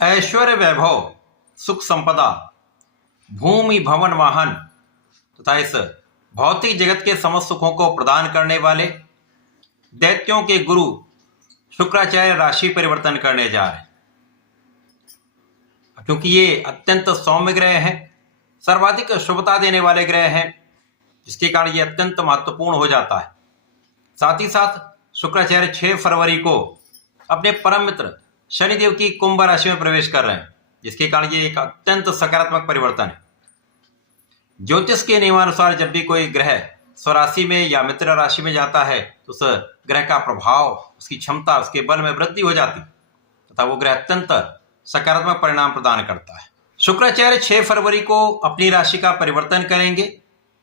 ऐश्वर्य वैभव, सुख संपदा, भूमि भवन वाहन तथा इस भौतिक जगत के समस्त सुखों को प्रदान करने वाले दैत्यों के गुरु शुक्राचार्य राशि परिवर्तन करने जा रहे हैं। क्योंकि ये अत्यंत सौम्य ग्रह हैं, सर्वाधिक शुभता देने वाले ग्रह हैं, जिसके कारण ये अत्यंत महत्वपूर्ण हो जाता है। साथ ही साथ शुक्राचार्य 6 फरवरी को अपने परम मित्र शनिदेव की कुंभ राशि में प्रवेश कर रहे हैं, जिसके कारण ये एक अत्यंत सकारात्मक परिवर्तन है। ज्योतिष के नियमानुसार जब भी कोई ग्रह स्वराशि में या मित्र राशि में जाता है तो उस ग्रह का प्रभाव, उसकी क्षमता, उसके बल में वृद्धि हो जाती तथा वो ग्रह अत्यंत सकारात्मक परिणाम प्रदान करता है। शुक्राचार्य 6 फरवरी को अपनी राशि का परिवर्तन करेंगे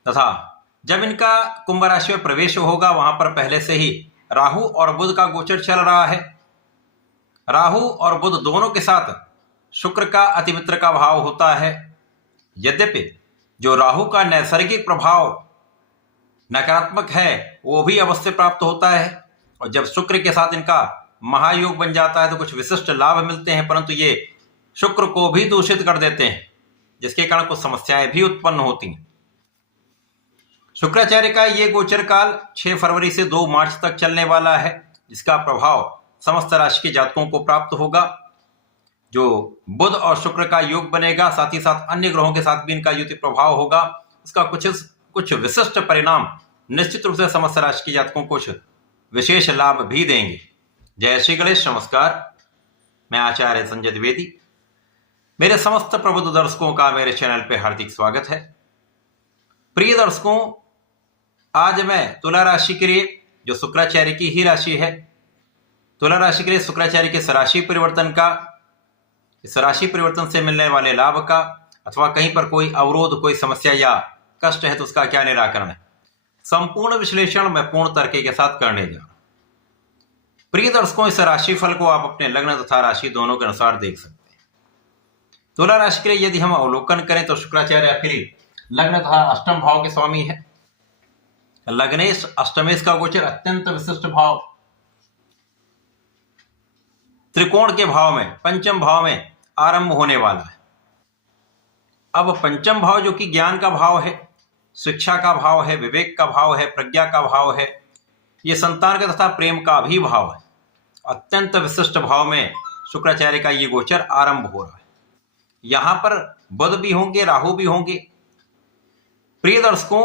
तथा जब इनका कुंभ राशि में प्रवेश होगा वहां पर पहले से ही राहु और बुध का गोचर चल रहा है। राहु और बुध दोनों के साथ शुक्र का अतिमित्र का भाव होता है। यद्यपि जो राहु का नैसर्गिक प्रभाव नकारात्मक है वो भी अवश्य प्राप्त होता है, और जब शुक्र के साथ इनका महायोग बन जाता है तो कुछ विशिष्ट लाभ मिलते हैं, परंतु ये शुक्र को भी दूषित कर देते हैं, जिसके कारण कुछ समस्याएं भी उत्पन्न होती हैं। शुक्राचार्य का ये गोचर काल 6 फरवरी से 2 मार्च तक चलने वाला है, जिसका प्रभाव समस्त राशि के जातकों को प्राप्त होगा। जो बुध और शुक्र का योग बनेगा, साथ ही साथ अन्य ग्रहों के साथ भी इनका युति प्रभाव होगा, उसका कुछ विशिष्ट परिणाम निश्चित रूप से समस्त राशि के जातकों को कुछ विशेष लाभ भी देंगे। जय श्री गणेश। नमस्कार, मैं आचार्य संजय द्विवेदी। मेरे समस्त प्रबुद्ध दर्शकों का मेरे चैनल पे हार्दिक स्वागत है। प्रिय दर्शकों, आज मैं तुला राशि के लिए, जो शुक्राचार्य की ही राशि है, तुला राशि के लिए शुक्राचार्य के इस राशि परिवर्तन का, इस राशि परिवर्तन से मिलने वाले लाभ का, अथवा कहीं पर कोई अवरोध, कोई समस्या या कष्ट है तो उसका क्या निराकरण है, संपूर्ण विश्लेषण मैं पूर्ण तर्क के साथ करने जा रहा हूं। प्रिय दर्शकों, इस राशि फल को आप अपने लग्न तथा राशि दोनों के अनुसार देख सकते हैं। तुला राशि के लिए यदि हम अवलोकन करें तो शुक्राचार्य आखिरी लग्न तथा अष्टम भाव के स्वामी है। लग्नेश अष्टमेश का गोचर अत्यंत विशिष्ट भाव त्रिकोण के भाव में, पंचम भाव में आरंभ होने वाला है। अब पंचम भाव जो कि ज्ञान का भाव है, शिक्षा का भाव है, विवेक का भाव है, प्रज्ञा का भाव है, ये संतान का तथा प्रेम का भी भाव है। अत्यंत विशिष्ट भाव में शुक्राचार्य का ये गोचर आरंभ हो रहा है। यहां पर बुध भी होंगे, राहु भी होंगे। प्रिय दर्शकों,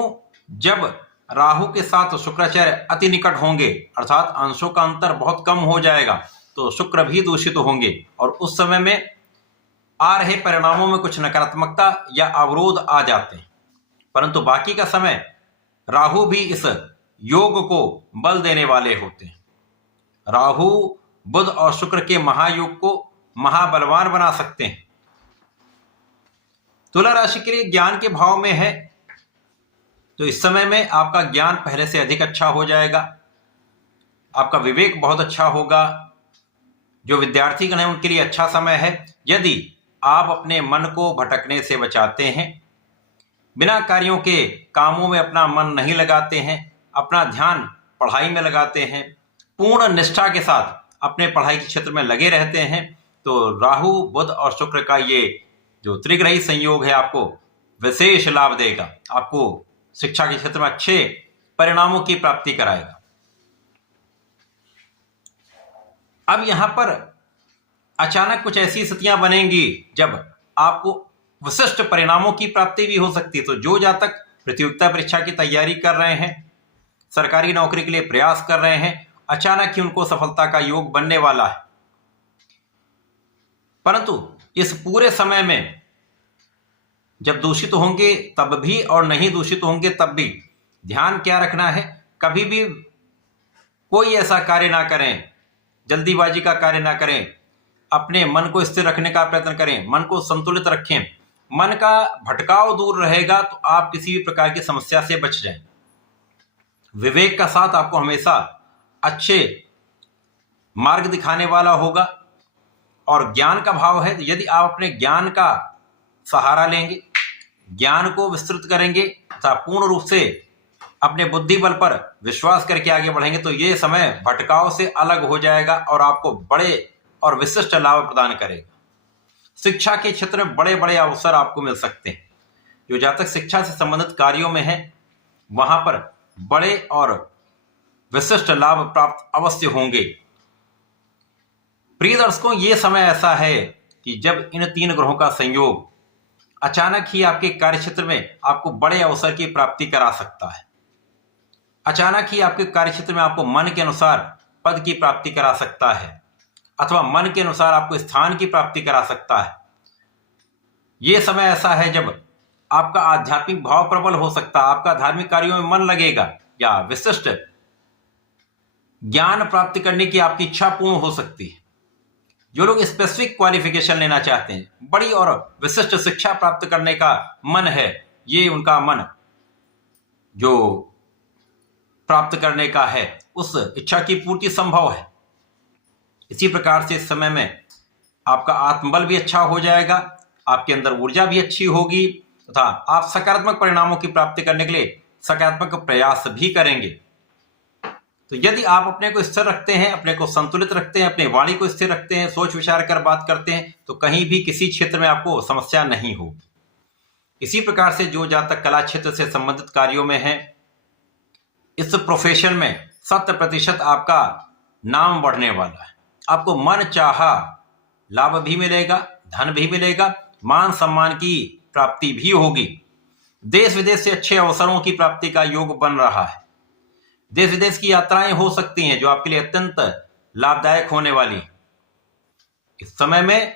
जब राहु के साथ शुक्राचार्य अति निकट होंगे, अर्थात अंशों का अंतर बहुत कम हो जाएगा, तो शुक्र भी दूषित होंगे और उस समय में आ रहे परिणामों में कुछ नकारात्मकता या अवरोध आ जाते हैं। परंतु बाकी का समय राहु भी इस योग को बल देने वाले होते हैं। राहु, बुध और शुक्र के महायोग को महाबलवान बना सकते हैं। तुला राशि के लिए ज्ञान के भाव में है, तो इस समय में आपका ज्ञान पहले से अधिक अच्छा हो जाएगा, आपका विवेक बहुत अच्छा होगा। जो विद्यार्थी गण हैं उनके लिए अच्छा समय है। यदि आप अपने मन को भटकने से बचाते हैं, बिना कार्यों के कामों में अपना मन नहीं लगाते हैं, अपना ध्यान पढ़ाई में लगाते हैं, पूर्ण निष्ठा के साथ अपने पढ़ाई के क्षेत्र में लगे रहते हैं, तो राहु, बुध और शुक्र का ये जो त्रिग्रही संयोग है आपको विशेष लाभ देगा, आपको शिक्षा के क्षेत्र में अच्छे परिणामों की प्राप्ति कराएगा। अब यहां पर अचानक कुछ ऐसी स्थितियां बनेंगी जब आपको विशिष्ट परिणामों की प्राप्ति भी हो सकती है। तो जो जातक प्रतियोगिता परीक्षा की तैयारी कर रहे हैं, सरकारी नौकरी के लिए प्रयास कर रहे हैं, अचानक ही उनको सफलता का योग बनने वाला है। परंतु इस पूरे समय में जब दूषित होंगे तब भी और नहीं दूषित होंगे तब भी ध्यान क्या रखना है, कभी भी कोई ऐसा कार्य ना करें, जल्दीबाजी का कार्य ना करें, अपने मन को स्थिर रखने का प्रयत्न करें, मन को संतुलित रखें। मन का भटकाव दूर रहेगा तो आप किसी भी प्रकार की समस्या से बच जाएं। विवेक का साथ आपको हमेशा अच्छे मार्ग दिखाने वाला होगा। और ज्ञान का भाव है, यदि आप अपने ज्ञान का सहारा लेंगे, ज्ञान को विस्तृत करेंगे तथा पूर्ण रूप से अपने बुद्धि बल पर विश्वास करके आगे बढ़ेंगे, तो ये समय भटकाव से अलग हो जाएगा और आपको बड़े और विशिष्ट लाभ प्रदान करेगा। शिक्षा के क्षेत्र में बड़े बड़े अवसर आपको मिल सकते हैं। जो जातक शिक्षा से संबंधित कार्यों में है वहां पर बड़े और विशिष्ट लाभ प्राप्त अवश्य होंगे। प्रिय दर्शकों, ये समय ऐसा है कि जब इन 3 ग्रहों का संयोग अचानक ही आपके कार्यक्षेत्र में आपको बड़े अवसर की प्राप्ति करा सकता है। अचानक ही आपके कार्यक्षेत्र में आपको मन के अनुसार पद की प्राप्ति करा सकता है अथवा मन के अनुसार आपको स्थान की प्राप्ति करा सकता है। यह समय ऐसा है जब आपका आध्यात्मिक भाव प्रबल हो सकता है, आपका धार्मिक कार्यों में मन लगेगा या विशिष्ट ज्ञान प्राप्त करने की आपकी इच्छा पूर्ण हो सकती है। जो लोग स्पेसिफिक क्वालिफिकेशन लेना चाहते हैं, बड़ी और विशिष्ट शिक्षा प्राप्त करने का मन है, ये उनका मन जो प्राप्त करने का है उस इच्छा की पूर्ति संभव है। इसी प्रकार से इस समय में आपका आत्मबल भी अच्छा हो जाएगा, आपके अंदर ऊर्जा भी अच्छी होगी तथा आप सकारात्मक परिणामों की प्राप्ति करने के लिए सकारात्मक प्रयास भी करेंगे। तो यदि आप अपने को स्थिर रखते हैं, अपने को संतुलित रखते हैं, अपनी वाणी को स्थिर रखते हैं, सोच विचार कर बात करते हैं, तो कहीं भी किसी क्षेत्र में आपको समस्या नहीं होगी। इसी प्रकार से जो जातक कला क्षेत्र से संबंधित कार्यों में है, इस प्रोफेशन में 100% आपका नाम बढ़ने वाला है। आपको मन चाहा लाभ भी मिलेगा, धन भी मिलेगा, मान सम्मान की प्राप्ति भी होगी। देश विदेश से अच्छे अवसरों की प्राप्ति का योग बन रहा है। देश विदेश की यात्राएं हो सकती हैं जो आपके लिए अत्यंत लाभदायक होने वाली। इस समय में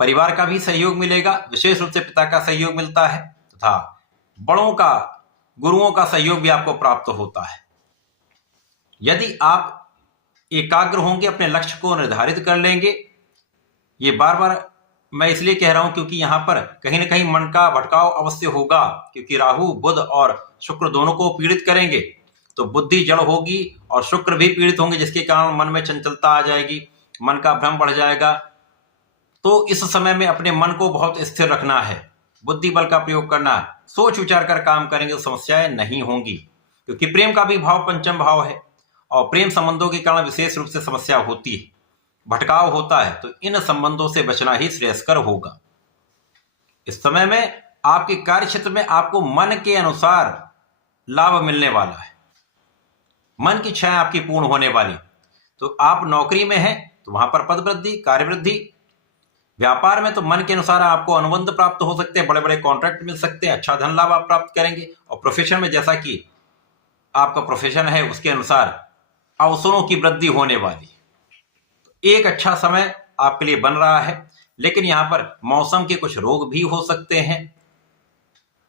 परिवार का भी सहयोग मिलेगा, विशेष रूप से पिता का सहयोग मिलता है तथा बड़ों का, गुरुओं का सहयोग भी आपको प्राप्त होता है। यदि आप एकाग्र होंगे, अपने लक्ष्य को निर्धारित कर लेंगे, ये बार बार मैं इसलिए कह रहा हूं क्योंकि यहां पर कहीं ना कहीं मन का भटकाव अवश्य होगा, क्योंकि राहु, बुध और शुक्र दोनों को पीड़ित करेंगे। तो बुद्धि जड़ होगी और शुक्र भी पीड़ित होंगे, जिसके कारण मन में चंचलता आ जाएगी, मन का भ्रम बढ़ जाएगा। तो इस समय में अपने मन को बहुत स्थिर रखना है, बुद्धि बल का प्रयोग करना है, सोच विचार कर काम करेंगे तो समस्याएं नहीं होंगी। क्योंकि प्रेम का भी भाव पंचम भाव है और प्रेम संबंधों के कारण विशेष रूप से समस्या होती है, भटकाव होता है। तो इन संबंधों से बचना ही श्रेयस्कर होगा। इस समय में आपके कार्य क्षेत्र में आपको मन के अनुसार लाभ मिलने वाला है, मन की इच्छाएं आपकी पूर्ण होने वाली। तो आप नौकरी में हैं तो वहां पर पद वृद्धि, कार्य वृद्धि। व्यापार में तो मन के अनुसार आपको अनुबंध प्राप्त हो सकते हैं, बड़े बड़े कॉन्ट्रैक्ट मिल सकते हैं, अच्छा धन लाभ आप प्राप्त करेंगे। और प्रोफेशन में जैसा कि आपका प्रोफेशन है उसके अनुसार अवसरों की वृद्धि होने वाली। एक अच्छा समय आपके लिए बन रहा है, लेकिन यहां पर मौसम के कुछ रोग भी हो सकते हैं,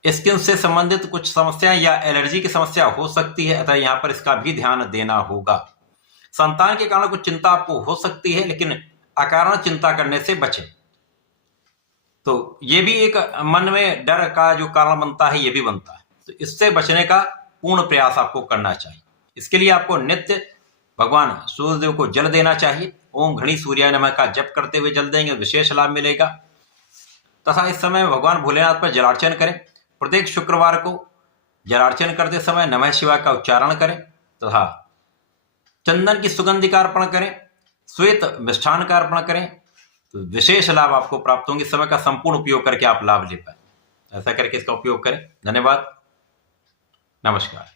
स्किन से संबंधित कुछ समस्याएं या एलर्जी की समस्या हो सकती है, अतः यहां पर इसका भी ध्यान देना होगा। संतान के कारण कुछ चिंता आपको हो सकती है, लेकिन अकारण चिंता करने से बचें। तो ये भी एक मन में डर का जो कारण बनता है, ये भी बनता है। तो इससे बचने का पूर्ण प्रयास आपको करना चाहिए। इसके लिए आपको नित्य भगवान सूर्यदेव को जल देना चाहिए। ओम घड़ी सूर्याय नमः का जप करते हुए जल देंगे, विशेष लाभ मिलेगा। तथा इस समय भगवान भोलेनाथ पर जलार्चन करें। प्रत्येक शुक्रवार को जलार्चन करते समय नमः शिवाय का उच्चारण करें तथा चंदन की सुगंधि का अर्पण करें, श्वेत मिष्ठान का अर्पण करें, तो विशेष लाभ आपको प्राप्त होंगे। समय का संपूर्ण उपयोग करके आप लाभ ले पाए। ऐसा करके इसका उपयोग करें। धन्यवाद, नमस्कार।